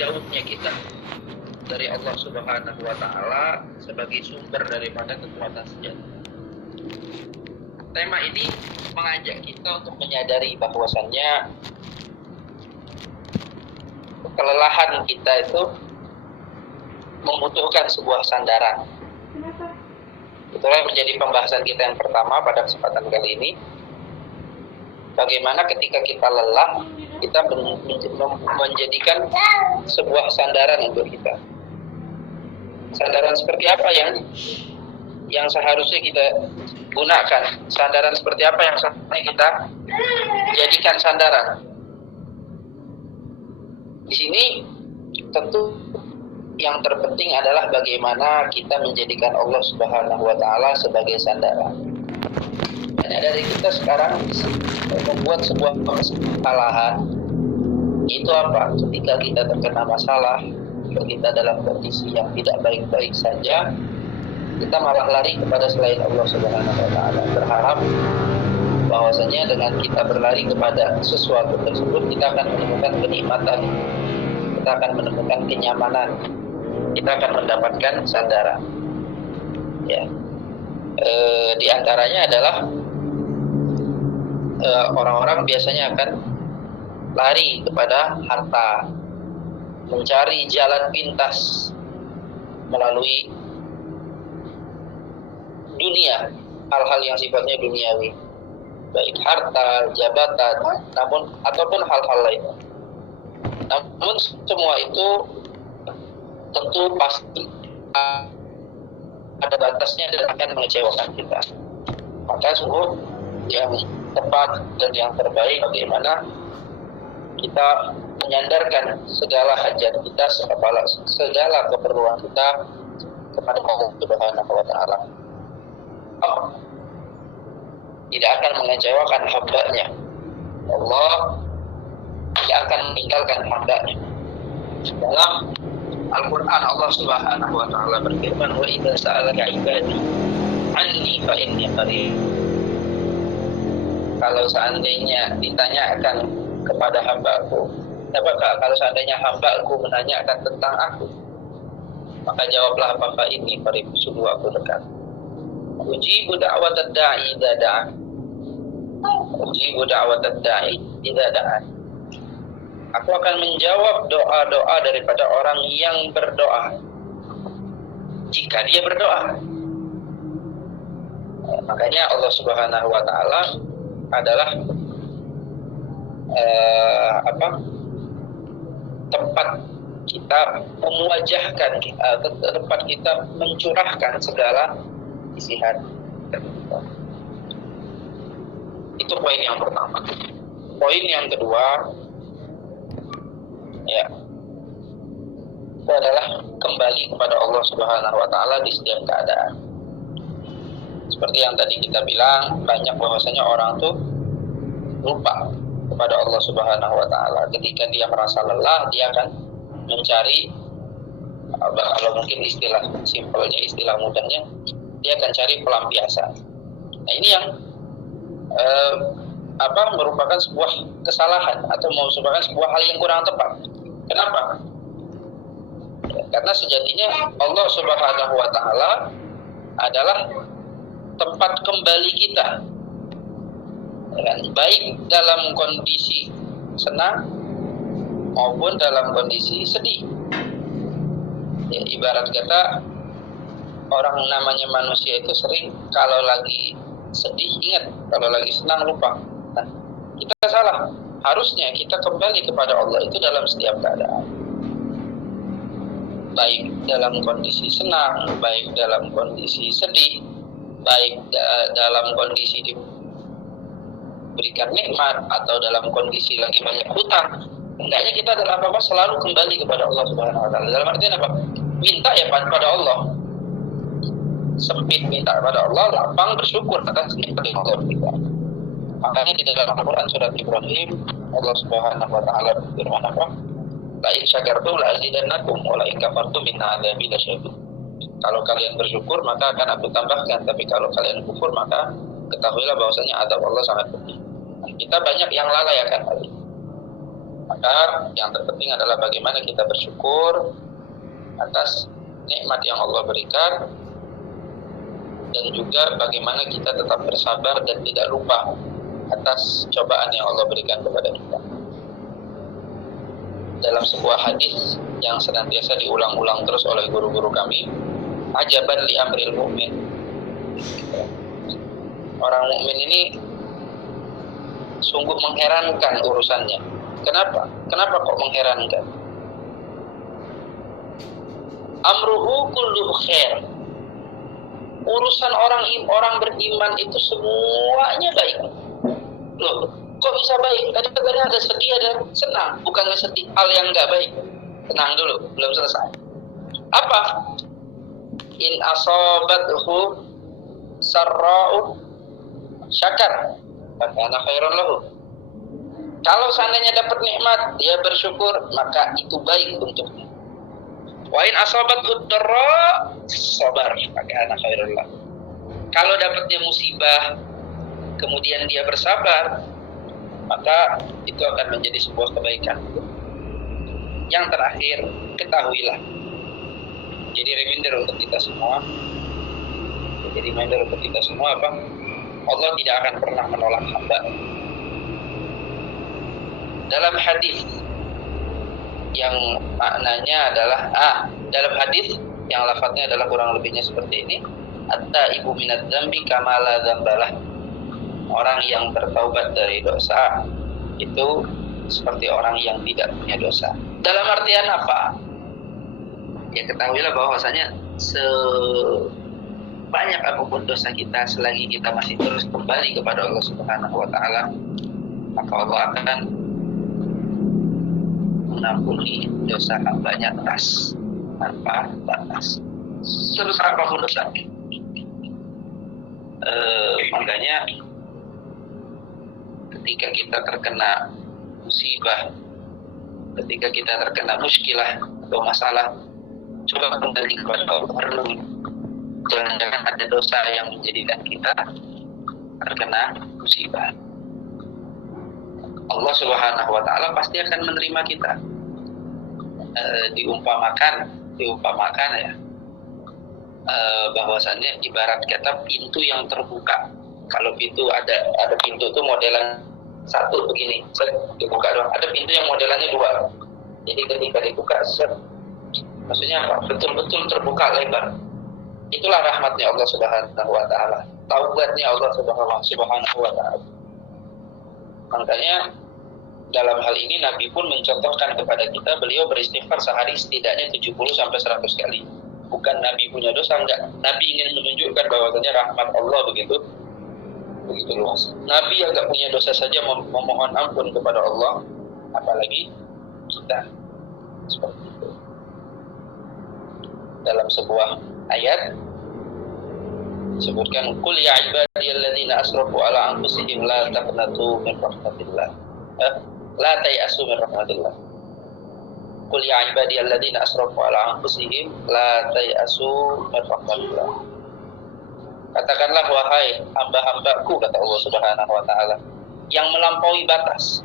jauhnya kita dari Allah Subhanahu wa Ta'ala sebagai sumber daripada kekuatan sejati. Tema ini mengajak kita untuk menyadari bahwasannya kelelahan kita itu membutuhkan sebuah sandaran. Itulah menjadi pembahasan kita yang pertama pada kesempatan kali ini. Bagaimana ketika kita lelah, kita menjadikan sebuah sandaran untuk kita. Sandaran seperti apa yang seharusnya kita gunakan? Sandaran seperti apa yang seharusnya kita jadikan sandaran? Di sini tentu yang terpenting adalah bagaimana kita menjadikan Allah Subhanahu wa Ta'ala sebagai sandaran. Banyak dari kita sekarang membuat sebuah kesalahan. Itu apa? Ketika kita terkena masalah, kita dalam kondisi yang tidak baik-baik saja, kita malah lari kepada selain Allah Subhanahu wa Ta'ala, berharap bahwasanya dengan kita berlari kepada sesuatu tersebut kita akan menemukan kenikmatan, kita akan menemukan kenyamanan, kita akan mendapatkan sandaran. Ya, di antaranya adalah orang-orang biasanya akan lari kepada harta, mencari jalan pintas melalui dunia, hal-hal yang sifatnya duniawi, baik harta, jabatan, ataupun hal-hal lain. Namun semua itu tentu pasti ada batasnya dan akan mengecewakan kita. Maka sungguh yang tepat dan yang terbaik bagaimana kita menyandarkan segala hajat kita, segala keperluan kita kepada Allah Subhanahu wa Ta'ala. Allah tidak akan mengecewakan hamba-Nya. Allah tidak akan meninggalkan hamba-Nya. Dalam Al-Quran Allah Subhanahu wa Ta'ala berfirman, "Wa idza sa'alaka 'ibadi 'anni fa inni qarib." Kalau seandainya ditanyakan kepada hamba-Ku, kalau seandainya hamba-Ku menanyakan tentang Aku, maka jawablah apa ini, qarib, sungguh Aku dekat. Ujibu da'watad da'i idza da'an. Ujibu da'watad da'i idza da'an. Aku akan menjawab doa-doa daripada orang yang berdoa jika dia berdoa. Makanya Allah Subhanahu wa Ta'ala adalah tempat kita memuwajahkan, tempat kita mencurahkan segala isi hati. Itu poin yang pertama. Poin yang kedua, ya, itu adalah kembali kepada Allah Subhanahu wa Ta'ala di setiap keadaan. Seperti yang tadi kita bilang, banyak bahwasanya orang tuh lupa kepada Allah Subhanahu wa Ta'ala. Ketika dia merasa lelah, dia akan mencari, kalau mungkin istilah simpelnya, istilah mudahnya, dia akan cari pelampiasan. Nah, ini yang merupakan sebuah kesalahan atau merupakan sebuah hal yang kurang tepat. Kenapa? Karena sejatinya Allah Subhanahu wa Ta'ala adalah tempat kembali kita, baik dalam kondisi senang maupun dalam kondisi sedih. Ya, ibarat kata, orang namanya manusia itu sering kalau lagi sedih ingat, kalau lagi senang lupa. Nah, kita salah. Harusnya kita kembali kepada Allah itu dalam setiap keadaan, baik dalam kondisi senang, baik dalam kondisi sedih, baik dalam kondisi diberikan nikmat atau dalam kondisi lagi banyak hutang. Hendaknya kita dalam apa selalu kembali kepada Allah Subhanahu wa Ta'ala. Dalam artian apa? Minta ya pada Allah. Sempit minta kepada Allah, lapang bersyukur atas nikmat yang Allah berikan. Makanya di dalam Al-Quran surat Ibrahim, Allah Subhanahu wa Ta'ala berfirman apa? La in syakartum la azidannakum wa la in kafartum inna adzabi lasyadid. Kalau kalian bersyukur maka akan aku tambahkan, tapi kalau kalian kufur maka ketahuilah bahwasanya azab Allah sangat pedih. Kita banyak yang lalai akan hal ini. Maka yang terpenting adalah bagaimana kita bersyukur atas nikmat yang Allah berikan, dan juga bagaimana kita tetap bersabar dan tidak lupa atas cobaan yang Allah berikan kepada kita. Dalam sebuah hadis yang senantiasa diulang-ulang terus oleh guru-guru kami, ajaban li amril mu'min. Orang mukmin ini sungguh mengherankan urusannya. Kenapa? Kenapa kok mengherankan? Amruhu kulluhu khair. Urusan orang beriman itu semuanya baik. Loh, kok bisa baik? Kadang-kadang ada sedih, ada senang. Bukannya sedih hal yang enggak baik. Tenang dulu, belum selesai. Apa? In asabathu sarra'u syakar, fakana khairan lahu. Kalau seandainya dapat nikmat, dia bersyukur, maka itu baik untuknya. Wa in asabathu dharra sabar, fakana khairan lahu. Kalau dapatnya musibah, kemudian dia bersabar, maka itu akan menjadi sebuah kebaikan. Yang terakhir, ketahuilah. Jadi reminder untuk kita semua. Jadi reminder untuk kita semua apa? Allah tidak akan pernah menolak hamba. Dalam hadis yang maknanya adalah dalam hadis yang lafadznya adalah kurang lebihnya seperti ini, at-taibu minadz dzambi kama la dzambalah. Orang yang bertaubat dari dosa itu seperti orang yang tidak punya dosa. Dalam artian apa? Ya ketahuilah bahwasanya sebanyak apapun dosa kita, selagi kita masih terus kembali kepada Allah Subhanahu wa taala, maka Allah akan mengampuni dosa hambanya tanpa batas. Sebesar apapun dosa. Makanya ketika kita terkena musibah, ketika kita terkena muskilah atau masalah, coba kembali kepada Allah. Jangan-jangan ada dosa yang menjadikan kita terkena musibah. Allah Subhanahu wa taala pasti akan menerima kita. Diumpamakan ya, bahwasannya ibarat kata pintu yang terbuka. Kalau pintu ada pintu itu modelan satu begini, dibuka doang. Ada pintu yang modelannya dua. Jadi ketika dibuka, maksudnya apa? Betul-betul terbuka lebar. Itulah rahmatnya Allah Subhanahu wa taala, taubatnya Allah Subhanahu wa taala. Makanya dalam hal ini Nabi pun mencontohkan kepada kita, beliau beristighfar sehari setidaknya 70 sampai 100 kali. Bukan Nabi punya dosa, enggak. Nabi ingin menunjukkan bahwasanya rahmat Allah begitu luas. Nabi agak punya dosa saja memohon ampun kepada Allah, apalagi kita. Seperti itu. Dalam sebuah ayat disebutkan, qul ya ibadiyalladzina asrafu ala anfusihim la taqnatu min rahmatillah. La tayasu min rahmatillah. Qul ya ibadiyalladzina asrafu ala anfusihim la tayasu min rahmatillah. Katakanlah wahai hamba-hambaku, kata Allah Subhanahu wa taala, yang melampaui batas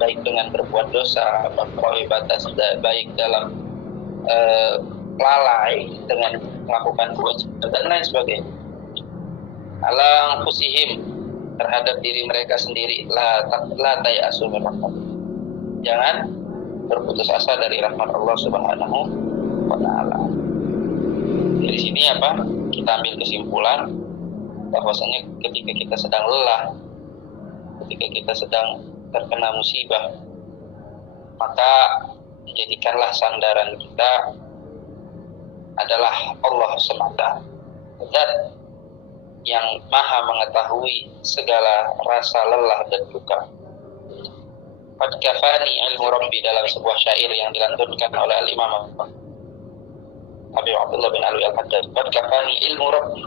baik dengan berbuat dosa, melampaui batas baik dalam lalai dengan melakukan kewajiban dan lain sebagainya. Ala anfusihim, terhadap diri mereka sendiri, la tayasu min rahmatillah. Jangan berputus asa dari rahmat Allah Subhanahu wa taala. Dari sini apa? Kita ambil kesimpulan bahwasanya ketika kita sedang lelah, ketika kita sedang terkena musibah, maka jadikanlah sandaran kita adalah Allah semata, Zat yang maha mengetahui segala rasa lelah dan duka. Qad kafani ilmu Rabbi, dalam sebuah syair yang dilantunkan oleh Al-Imam Abi Abdullah bin Alwi Al-Haddad. Qad kafani ilmu Rabbi,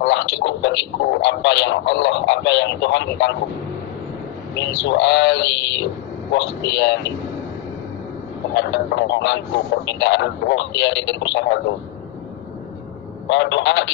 telah cukup bagiku apa yang Tuhan tentangku. Min su'ali wa ikhtiyari, terhadap permohonanku, permintaanku, wa ikhtiyari dan usahaku. Wa du'ai